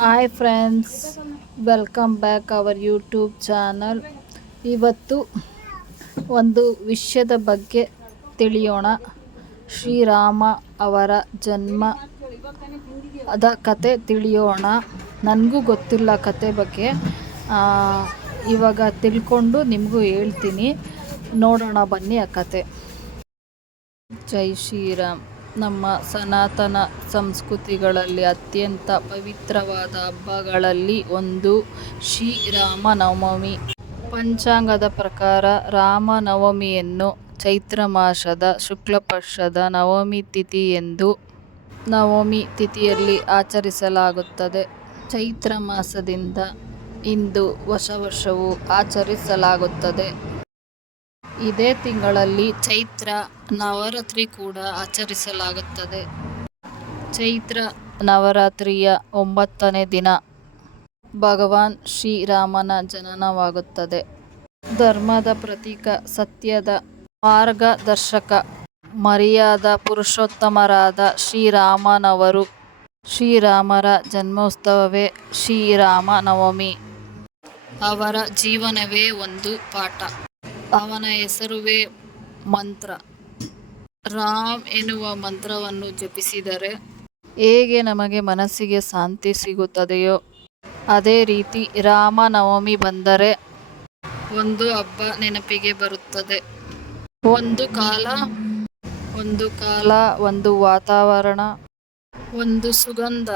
Hi friends, welcome back our YouTube channel. ಇವತ್ತು ಒಂದು ವಿಷಯದ ಬಗ್ಗೆ ತಿಳಿಯೋಣ. ಶ್ರೀರಾಮ ಅವರ ಜನ್ಮದ ಕತೆ ತಿಳಿಯೋಣ. ನನಗೂ ಗೊತ್ತಿಲ್ಲ ಕತೆ ಬಗ್ಗೆ. ಇವಾಗ ತಿಳ್ಕೊಂಡು ನಿಮಗೂ ಹೇಳ್ತೀನಿ. ನೋಡೋಣ ಬನ್ನಿ ಆ ಕತೆ. ಜೈ ಶ್ರೀರಾಮ್. ನಮ್ಮ ಸನಾತನ ಸಂಸ್ಕೃತಿಗಳಲ್ಲಿ ಅತ್ಯಂತ ಪವಿತ್ರವಾದ ಹಬ್ಬಗಳಲ್ಲಿ ಒಂದು ಶ್ರೀರಾಮನವಮಿ. ಪಂಚಾಂಗದ ಪ್ರಕಾರ ರಾಮನವಮಿಯನ್ನು ಚೈತ್ರ ಮಾಸದ ಶುಕ್ಲಪಕ್ಷದ ನವಮಿ ತಿಥಿಯಂದು ನವಮಿ ತಿಥಿಯಲ್ಲಿ ಆಚರಿಸಲಾಗುತ್ತದೆ. ಚೈತ್ರ ಮಾಸದಿಂದ ಇಂದು ಹೊಸ ವರ್ಷವು ಆಚರಿಸಲಾಗುತ್ತದೆ. ಇದೇ ತಿಂಗಳಲ್ಲಿ ಚೈತ್ರ ನವರಾತ್ರಿ ಕೂಡ ಆಚರಿಸಲಾಗುತ್ತದೆ. ಚೈತ್ರ ನವರಾತ್ರಿಯ 9ನೇ ದಿನ ಭಗವಾನ್ ಶ್ರೀರಾಮನ ಜನನವಾಗುತ್ತದೆ. ಧರ್ಮದ ಪ್ರತೀಕ, ಸತ್ಯದ ಮಾರ್ಗದರ್ಶಕ, ಮರ್ಯಾದ ಪುರುಷೋತ್ತಮರಾದ ಶ್ರೀರಾಮನವರು. ಶ್ರೀರಾಮರ ಜನ್ಮೋತ್ಸವವೇ ಶ್ರೀರಾಮನವಮಿ. ಅವರ ಜೀವನವೇ ಒಂದು ಪಾಠ. ಅವನ ಹೆಸರುವೇ ಮಂತ್ರ. ರಾಮ್ ಎನ್ನುವ ಮಂತ್ರವನ್ನು ಜಪಿಸಿದರೆ ಹೇಗೆ ನಮಗೆ ಮನಸ್ಸಿಗೆ ಶಾಂತಿ ಸಿಗುತ್ತದೆಯೋ ಅದೇ ರೀತಿ ರಾಮನವಮಿ ಬಂದರೆ ಒಂದು ಹಬ್ಬ ನೆನಪಿಗೆ ಬರುತ್ತದೆ. ಒಂದು ಕಾಲ, ಒಂದು ವಾತಾವರಣ, ಒಂದು ಸುಗಂಧ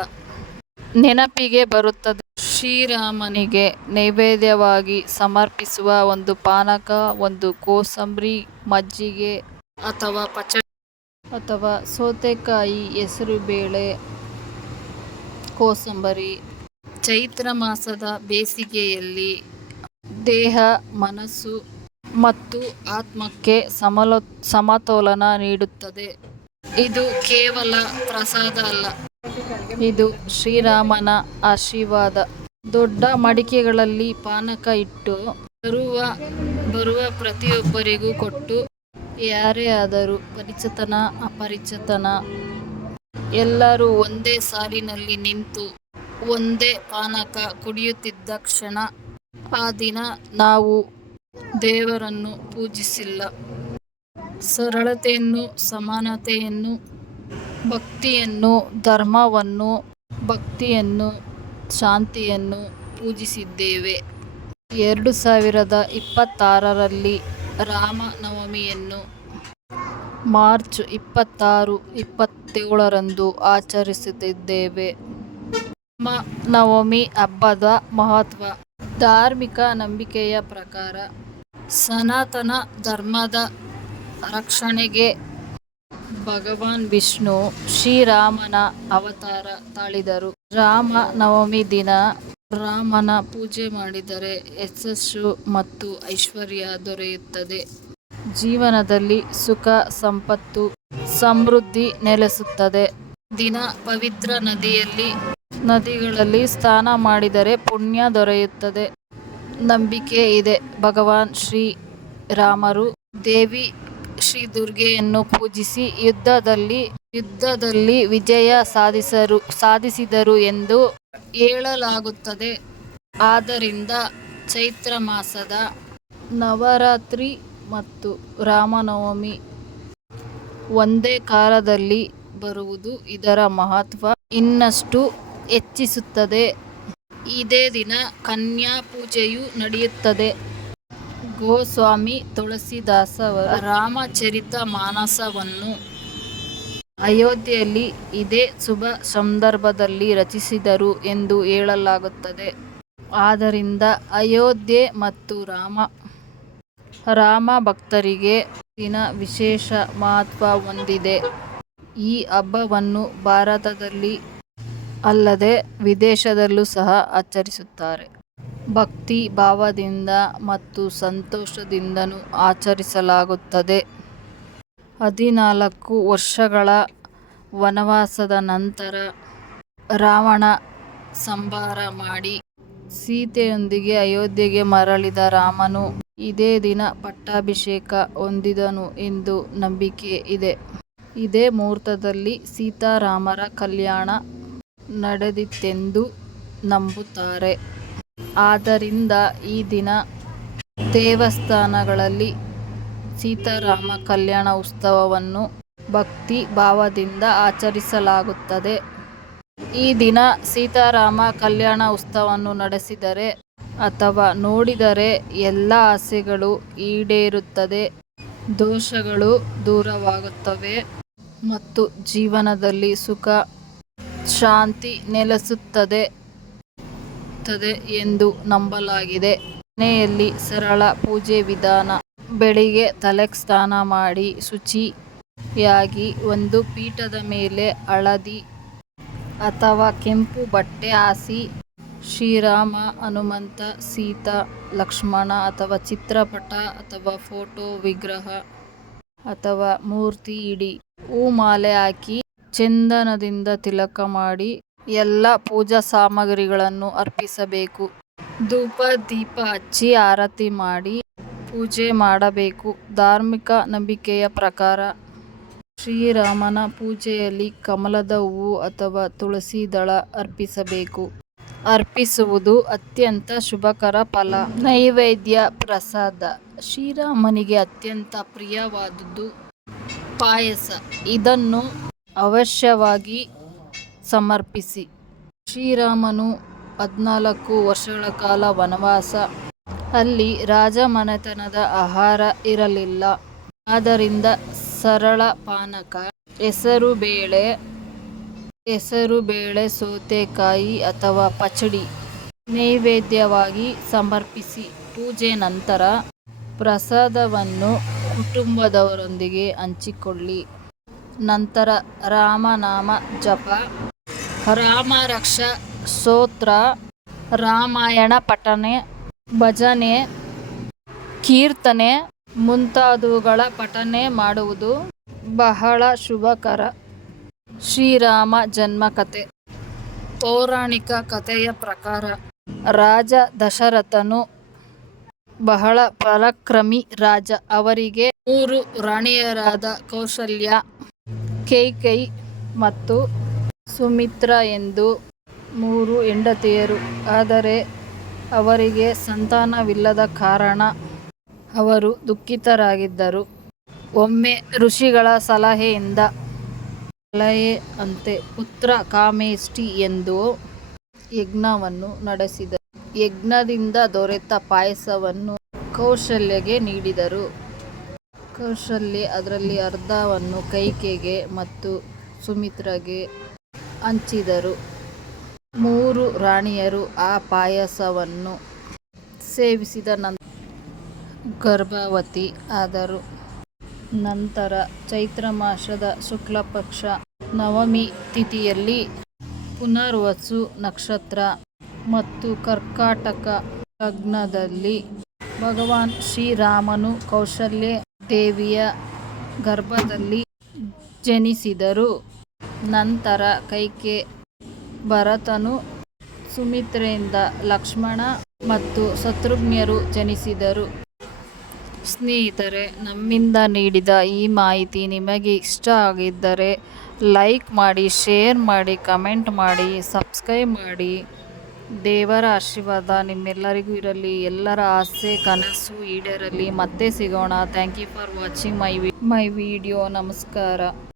ನೆನಪಿಗೆ ಬರುತ್ತದೆ. ಶ್ರೀರಾಮನಿಗೆ ನೈವೇದ್ಯವಾಗಿ ಸಮರ್ಪಿಸುವ ಒಂದು ಪಾನಕ, ಒಂದು ಕೋಸಂಬರಿ, ಮಜ್ಜಿಗೆ ಅಥವಾ ಪಚಡಿ ಅಥವಾ ಸೌತೆಕಾಯಿ, ಹೆಸರುಬೇಳೆ, ಕೋಸಂಬರಿ. ಚೈತ್ರ ಮಾಸದ ಬೇಸಿಗೆಯಲ್ಲಿ ದೇಹ, ಮನಸ್ಸು ಮತ್ತು ಆತ್ಮಕ್ಕೆ ಸಮತೋಲನ ನೀಡುತ್ತದೆ. ಇದು ಕೇವಲ ಪ್ರಸಾದ ಅಲ್ಲ, ಇದು ಶ್ರೀರಾಮನ ಆಶೀರ್ವಾದ. ದೊಡ್ಡ ಮಡಿಕೆಗಳಲ್ಲಿ ಪಾನಕ ಇಟ್ಟು ಬರುವ ಪ್ರತಿಯೊಬ್ಬರಿಗೂ ಕೊಟ್ಟು, ಯಾರೇ ಆದರೂ ಪರಿಚಿತನ ಅಪರಿಚಿತನ ಎಲ್ಲರೂ ಒಂದೇ ಸಾಲಿನಲ್ಲಿ ನಿಂತು ಒಂದೇ ಪಾನಕ ಕುಡಿಯುತ್ತಿದ್ದ ಕ್ಷಣ ಆ ದಿನ ನಾವು ದೇವರನ್ನು ಪೂಜಿಸಿಲ್ಲ. ಸರಳತೆಯನ್ನು, ಸಮಾನತೆಯನ್ನು, ಧರ್ಮವನ್ನು, ಭಕ್ತಿಯನ್ನು, ಶಾಂತಿಯನ್ನು ಪೂಜಿಸಿದ್ದೇವೆ. 2026ರಲ್ಲಿ ರಾಮನವಮಿಯನ್ನು ಮಾರ್ಚ್ 26, 27ರಂದು ಆಚರಿಸುತ್ತಿದ್ದೇವೆ. ರಾಮನವಮಿ ಹಬ್ಬದ ಮಹತ್ವ. ಧಾರ್ಮಿಕ ನಂಬಿಕೆಯ ಪ್ರಕಾರ ಸನಾತನ ಧರ್ಮದ ರಕ್ಷಣೆಗೆ ಭಗವಾನ್ ವಿಷ್ಣು ಶ್ರೀರಾಮನ ಅವತಾರ ತಾಳಿದರು. ರಾಮನವಮಿ ದಿನ ರಾಮನ ಪೂಜೆ ಮಾಡಿದರೆ ಯಶಸ್ಸು ಮತ್ತು ಐಶ್ವರ್ಯ ದೊರೆಯುತ್ತದೆ. ಜೀವನದಲ್ಲಿ ಸುಖ, ಸಂಪತ್ತು, ಸಮೃದ್ಧಿ ನೆಲೆಸುತ್ತದೆ. ದಿನ ಪವಿತ್ರ ನದಿಗಳಲ್ಲಿ ಸ್ನಾನ ಮಾಡಿದರೆ ಪುಣ್ಯ ದೊರೆಯುತ್ತದೆ. ನಂಬಿಕೆ ಇದೆ, ಭಗವಾನ್ ಶ್ರೀರಾಮರು ದೇವಿ ಶ್ರೀ ದುರ್ಗೆಯನ್ನು ಪೂಜಿಸಿ ಯುದ್ಧದಲ್ಲಿ ವಿಜಯ ಸಾಧಿಸಿದರು ಎಂದು ಹೇಳಲಾಗುತ್ತದೆ. ಆದ್ದರಿಂದ ಚೈತ್ರ ಮಾಸದ ನವರಾತ್ರಿ ಮತ್ತು ರಾಮನವಮಿ ಒಂದೇ ಕಾಲದಲ್ಲಿ ಬರುವುದು ಇದರ ಮಹತ್ವ ಇನ್ನಷ್ಟು ಹೆಚ್ಚಿಸುತ್ತದೆ. ಇದೇ ದಿನ ಕನ್ಯಾ ಪೂಜೆಯೂ ನಡೆಯುತ್ತದೆ. ಗೋಸ್ವಾಮಿ ತುಳಸಿದಾಸವರು ರಾಮಚರಿತ ಮಾನಸವನ್ನು ಅಯೋಧ್ಯೆಯಲ್ಲಿ ಇದೇ ಶುಭ ಸಂದರ್ಭದಲ್ಲಿ ರಚಿಸಿದರು ಎಂದು ಹೇಳಲಾಗುತ್ತದೆ. ಆದ್ದರಿಂದ ಅಯೋಧ್ಯೆ ಮತ್ತು ರಾಮ ಭಕ್ತರಿಗೆ ದಿನ ವಿಶೇಷ ಮಹತ್ವ ಹೊಂದಿದೆ. ಈ ಹಬ್ಬವನ್ನು ಭಾರತದಲ್ಲಿ ಅಲ್ಲದೆ ವಿದೇಶದಲ್ಲೂ ಸಹ ಆಚರಿಸುತ್ತಾರೆ. ಭಕ್ತಿ ಭಾವದಿಂದ ಮತ್ತು ಸಂತೋಷದಿಂದನೂ ಆಚರಿಸಲಾಗುತ್ತದೆ. 14 ವರ್ಷಗಳ ವನವಾಸದ ನಂತರ ರಾವಣ ಸಂಹಾರ ಮಾಡಿ ಸೀತೆಯೊಂದಿಗೆ ಅಯೋಧ್ಯೆಗೆ ಮರಳಿದ ರಾಮನು ಇದೇ ದಿನ ಪಟ್ಟಾಭಿಷೇಕ ಹೊಂದಿದನು ಎಂದು ನಂಬಿಕೆ ಇದೆ. ಇದೇ ಮುಹೂರ್ತದಲ್ಲಿ ಸೀತಾರಾಮರ ಕಲ್ಯಾಣ ನಡೆದಿತೆಂದು ನಂಬುತ್ತಾರೆ. ಆದ್ದರಿಂದ ಈ ದಿನ ದೇವಸ್ಥಾನಗಳಲ್ಲಿ ಸೀತಾರಾಮ ಕಲ್ಯಾಣ ಉತ್ಸವವನ್ನು ಭಕ್ತಿ ಭಾವದಿಂದ ಆಚರಿಸಲಾಗುತ್ತದೆ. ಈ ದಿನ ಸೀತಾರಾಮ ಕಲ್ಯಾಣ ಉತ್ಸವವನ್ನು ನಡೆಸಿದರೆ ಅಥವಾ ನೋಡಿದರೆ ಎಲ್ಲ ಆಸೆಗಳು ಈಡೇರುತ್ತದೆ, ದೋಷಗಳು ದೂರವಾಗುತ್ತವೆ ಮತ್ತು ಜೀವನದಲ್ಲಿ ಸುಖ ಶಾಂತಿ ನೆಲೆಸುತ್ತದೆ ಎಂದು ನಂಬಲಾಗಿದೆ. ಮನೆಯಲ್ಲಿ ಸರಳ ಪೂಜೆ ವಿಧಾನ: ಬೆಳಿಗ್ಗೆ ತಲೆಗೆ ಸ್ನಾನ ಮಾಡಿ ಶುಚಿಯಾಗಿ ಒಂದು ಪೀಠದ ಮೇಲೆ ಹಳದಿ ಅಥವಾ ಕೆಂಪು ಬಟ್ಟೆ ಹಾಸಿ ಶ್ರೀರಾಮ, ಹನುಮಂತ, ಸೀತಾ, ಲಕ್ಷ್ಮಣ ಅಥವಾ ಚಿತ್ರಪಟ ಅಥವಾ ಫೋಟೋ ವಿಗ್ರಹ ಅಥವಾ ಮೂರ್ತಿ ಇಡಿ. ಹೂಮಾಲೆ ಹಾಕಿ ಚಂದನದಿಂದ ತಿಲಕ ಮಾಡಿ ಎಲ್ಲ ಪೂಜಾ ಸಾಮಗ್ರಿಗಳನ್ನು ಅರ್ಪಿಸಬೇಕು. ಧೂಪ ದೀಪ ಹಚ್ಚಿ ಆರತಿ ಮಾಡಿ ಪೂಜೆ ಮಾಡಬೇಕು. ಧಾರ್ಮಿಕ ನಂಬಿಕೆಯ ಪ್ರಕಾರ ಶ್ರೀರಾಮನ ಪೂಜೆಯಲ್ಲಿ ಕಮಲದ ಹೂವು ಅಥವಾ ತುಳಸಿ ದಳ ಅರ್ಪಿಸಬೇಕು. ಅರ್ಪಿಸುವುದು ಅತ್ಯಂತ ಶುಭಕರ ಫಲ. ನೈವೇದ್ಯ ಪ್ರಸಾದ: ಶ್ರೀರಾಮನಿಗೆ ಅತ್ಯಂತ ಪ್ರಿಯವಾದುದು ಪಾಯಸ. ಇದನ್ನು ಅವಶ್ಯವಾಗಿ ಸಮರ್ಪಿಸಿ. ಶ್ರೀರಾಮನು 14 ವರ್ಷಗಳ ಕಾಲ ವನವಾಸ. ಅಲ್ಲಿ ರಾಜಮನೆತನದ ಆಹಾರ ಇರಲಿಲ್ಲ. ಆದ್ದರಿಂದ ಸರಳ ಪಾನಕ, ಹೆಸರುಬೇಳೆ, ಸೌತೆಕಾಯಿ ಅಥವಾ ಪಚಡಿ ನೈವೇದ್ಯವಾಗಿ ಸಮರ್ಪಿಸಿ. ಪೂಜೆ ನಂತರ ಪ್ರಸಾದವನ್ನು ಕುಟುಂಬದವರೊಂದಿಗೆ ಹಂಚಿಕೊಳ್ಳಿ. ನಂತರ ರಾಮನಾಮ ಜಪ, ರಾಮರಕ್ಷ ಸ್ತೋತ್ರ, ರಾಮಾಯಣ ಪಠನೆ, ಭಜನೆ, ಕೀರ್ತನೆ ಮುಂತಾದವುಗಳ ಪಠನೆ ಮಾಡುವುದು ಬಹಳ ಶುಭಕರ. ಶ್ರೀರಾಮ ಜನ್ಮಕಥೆ: ಪೌರಾಣಿಕ ಕಥೆಯ ಪ್ರಕಾರ ರಾಜ ದಶರಥನು ಬಹಳ ಪರಾಕ್ರಮಿ ರಾಜ. ಅವರಿಗೆ 3 ರಾಣಿಯರಾದ ಕೌಸಲ್ಯ, ಕೈಕೇಯಿ ಮತ್ತು ಸುಮಿತ್ರಾ ಎಂದು 3 ಹೆಂಡತಿಯರು. ಆದರೆ ಅವರಿಗೆ ಸಂತಾನವಿಲ್ಲದ ಕಾರಣ ಅವರು ದುಃಖಿತರಾಗಿದ್ದರು. ಒಮ್ಮೆ ಋಷಿಗಳ ಸಲಹೆಯಂತೆ ಪುತ್ರ ಕಾಮೇಷ್ಟಿ ಎಂದು ಯಜ್ಞವನ್ನು ನಡೆಸಿದರು. ಯಜ್ಞದಿಂದ ದೊರೆತ ಪಾಯಸವನ್ನು ಕೌಸಲ್ಯಗೆ ನೀಡಿದರು. ಕೌಸಲ್ಯೆ ಅದರಲ್ಲಿ ಅರ್ಧವನ್ನು ಕೈಕೇಯಿಗೆ ಮತ್ತು ಸುಮಿತ್ರೆಗೆ ಹಂಚಿದರು. 3 ರಾಣಿಯರು ಆ ಪಾಯಸವನ್ನು ಸೇವಿಸಿದ ನಂತರ ಗರ್ಭವತಿ ಆದರು. ನಂತರ ಚೈತ್ರ ಮಾಸದ ಶುಕ್ಲಪಕ್ಷ ನವಮಿ ತಿಥಿಯಲ್ಲಿ ಪುನರ್ವಸು ನಕ್ಷತ್ರ ಮತ್ತು ಕರ್ಕಾಟಕ ಲಗ್ನದಲ್ಲಿ ಭಗವಾನ್ ಶ್ರೀರಾಮನು ಕೌಸಲ್ಯೆ ದೇವಿಯ ಗರ್ಭದಲ್ಲಿ ಜನಿಸಿದರು. ನಂತರ ಕೈಕೇಯಿ ಭರತನು, ಸುಮಿತ್ರೆಯಿಂದ ಲಕ್ಷ್ಮಣ ಮತ್ತು ಶತ್ರುಘ್ನರು ಜನಿಸಿದರು. ಸ್ನೇಹಿತರೆ, ನಮ್ಮಿಂದ ನೀಡಿದ ಈ ಮಾಹಿತಿ ನಿಮಗೆ ಇಷ್ಟ ಆಗಿದ್ದರೆ ಲೈಕ್ ಮಾಡಿ, ಶೇರ್ ಮಾಡಿ, ಕಮೆಂಟ್ ಮಾಡಿ, ಸಬ್ಸ್ಕ್ರೈಬ್ ಮಾಡಿ. ದೇವರ ಆಶೀರ್ವಾದ ನಿಮ್ಮೆಲ್ಲರಿಗೂ ಇರಲಿ. ಎಲ್ಲರ ಆಸೆ ಕನಸು ಈಡೇರಲಿ. ಮತ್ತೆ ಸಿಗೋಣ. Thank you for watching my video. ನಮಸ್ಕಾರ.